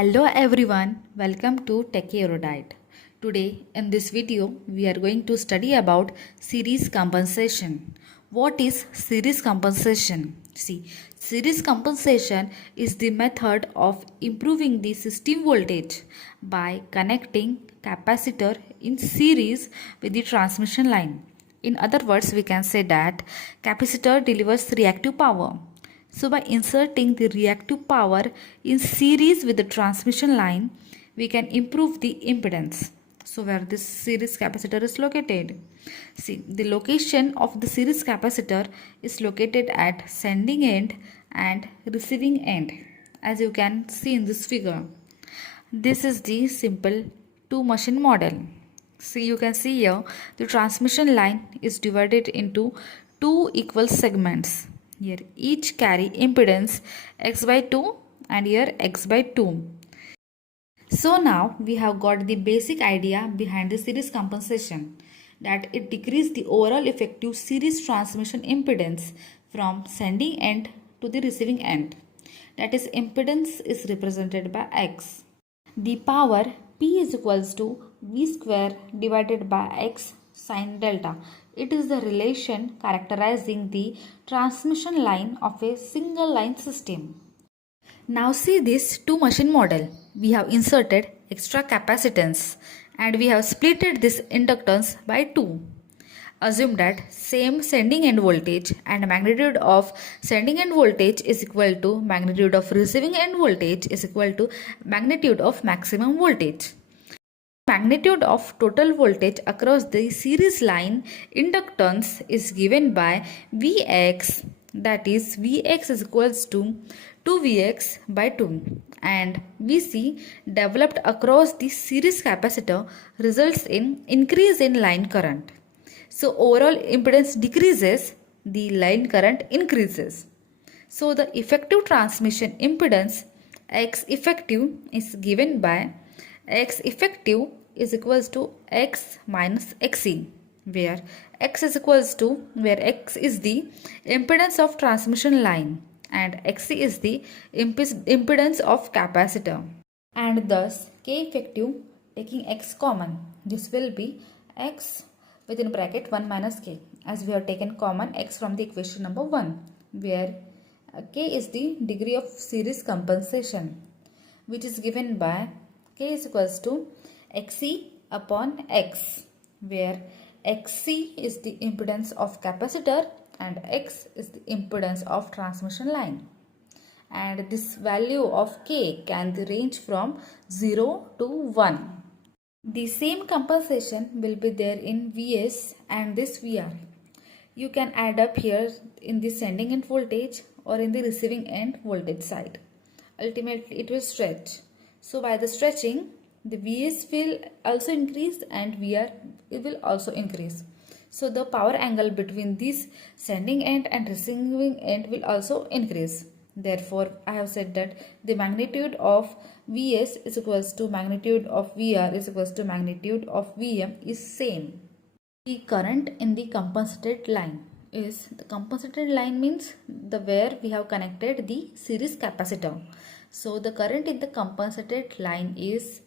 Hello everyone, welcome to Techie Erudite. Today in this video we are going to study about series compensation. What is series compensation? See, series compensation is the method of improving the system voltage by connecting capacitor in series with the transmission line. In other words, we can say that capacitor delivers reactive power. So by inserting the reactive power in series with the transmission line, we can improve the impedance. So where this series capacitor is located? See, the location of the series capacitor is located at sending end and receiving end, as you can see in this figure. This is the simple two machine model. See, you can see here the transmission line is divided into two equal segments. Here each carry impedance x by 2 and here x by 2. So now we have got the basic idea behind the series compensation, that it decreases the overall effective series transmission impedance from sending end to the receiving end. That is, impedance is represented by x. The power P is equals to V square divided by X sin delta. It is the relation characterizing the transmission line of a single line system. Now see this two machine model. We have inserted extra capacitance and we have splitted this inductance by 2. Assume that same sending end voltage and magnitude of sending end voltage is equal to magnitude of receiving end voltage is equal to magnitude of maximum voltage. Magnitude of total voltage across the series line inductance is given by Vx, that is Vx is equals to 2Vx by 2, and Vc developed across the series capacitor results in increase in line current. So overall impedance decreases, the line current increases. So the effective transmission impedance X effective is given by X effective is equals to X minus Xe, where X is the impedance of transmission line and Xe is the impedance of capacitor. And thus K effective, taking X common, this will be X within bracket 1 minus K, as we have taken common X from the equation number 1, where K is the degree of series compensation, which is given by K is equals to Xc upon X, where Xc is the impedance of capacitor and X is the impedance of transmission line. And this value of K can range from 0 to 1. The same compensation will be there in Vs and this Vr. You can add up here in the sending end voltage or in the receiving end voltage side. Ultimately it will stretch. So by the stretching, the Vs will also increase and Vr will also increase. So the power angle between this sending end and receiving end will also increase. Therefore, I have said that the magnitude of Vs is equals to magnitude of Vr is equals to magnitude of Vm is same. The current in the compensated line is, the compensated line means the where we have connected the series capacitor. So the current in the compensated line is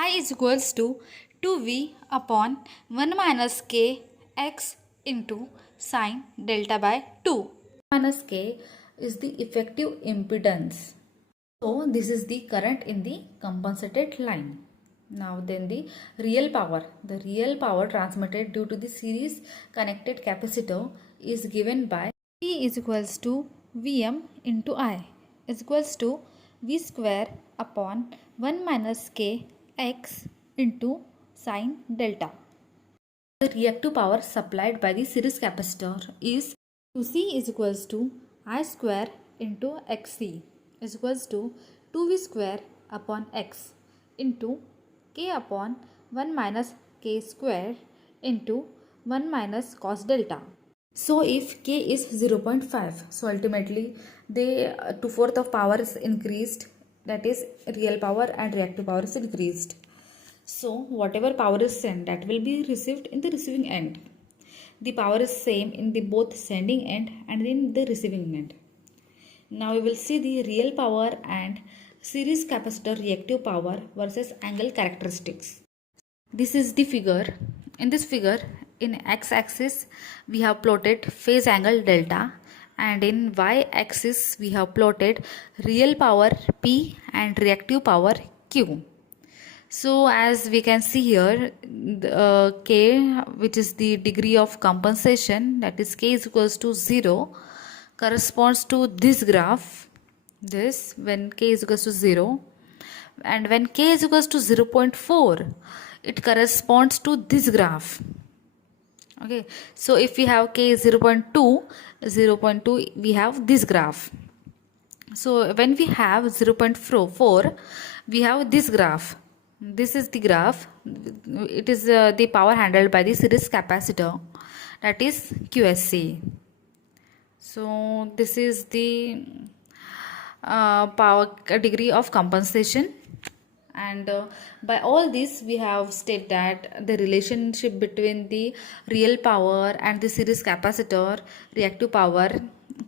I is equals to 2V upon 1 minus K X into sine delta by 2. Minus K is the effective impedance. So this is the current in the compensated line. Now then the real power transmitted due to the series connected capacitor is given by P is equals to Vm into I is equals to V square upon 1 minus K X into sine delta. The reactive power supplied by the series capacitor is QC is equals to I square into Xc is equals to 2V square upon X into K upon 1 minus K square into 1 minus cos delta. So if K is 0.5, so ultimately the 2/4 of power is increased, that is real power and reactive power is increased. So whatever power is sent, that will be received in the receiving end. The power is same in the both sending end and in the receiving end. Now we will see the real power and series capacitor reactive power versus angle characteristics. This is the figure. In this figure, in x-axis we have plotted phase angle delta, and in y-axis we have plotted real power P and reactive power Q. So as we can see here, K, which is the degree of compensation, that is K is equals to 0, corresponds to this graph, this, when K is equals to 0, and when K is equals to 0.4, it corresponds to this graph. Okay, so if we have K is 0.2, we have this graph. So when we have 0.4, we have this graph. This is the graph. It is the power handled by the series capacitor, that is QSC. So this is the power degree of compensation, and by all this we have stated that the relationship between the real power and the series capacitor reactive power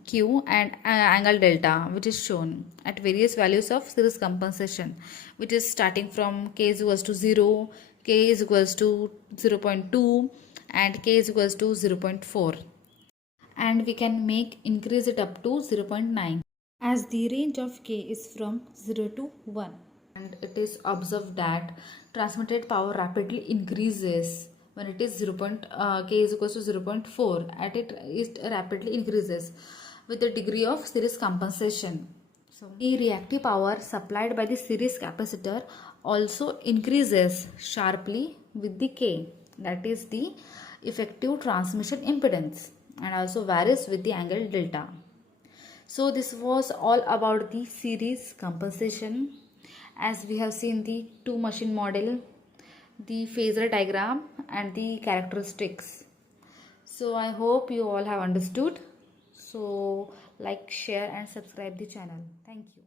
Q and angle delta, which is shown at various values of series compensation, which is starting from K is equals to 0, K is equals to 0.2, and K is equals to 0.4, and we can increase it up to 0.9, as the range of K is from 0 to 1. And it is observed that transmitted power rapidly increases when it is K is equals to 0.4, at it rapidly increases with the degree of series compensation. So the reactive power supplied by the series capacitor also increases sharply with the K, that is the effective transmission impedance, and also varies with the angle delta. So this was all about the series compensation. As we have seen the two machine model, the phasor diagram, and the characteristics. So I hope you all have understood. So like, share and subscribe the channel. Thank you.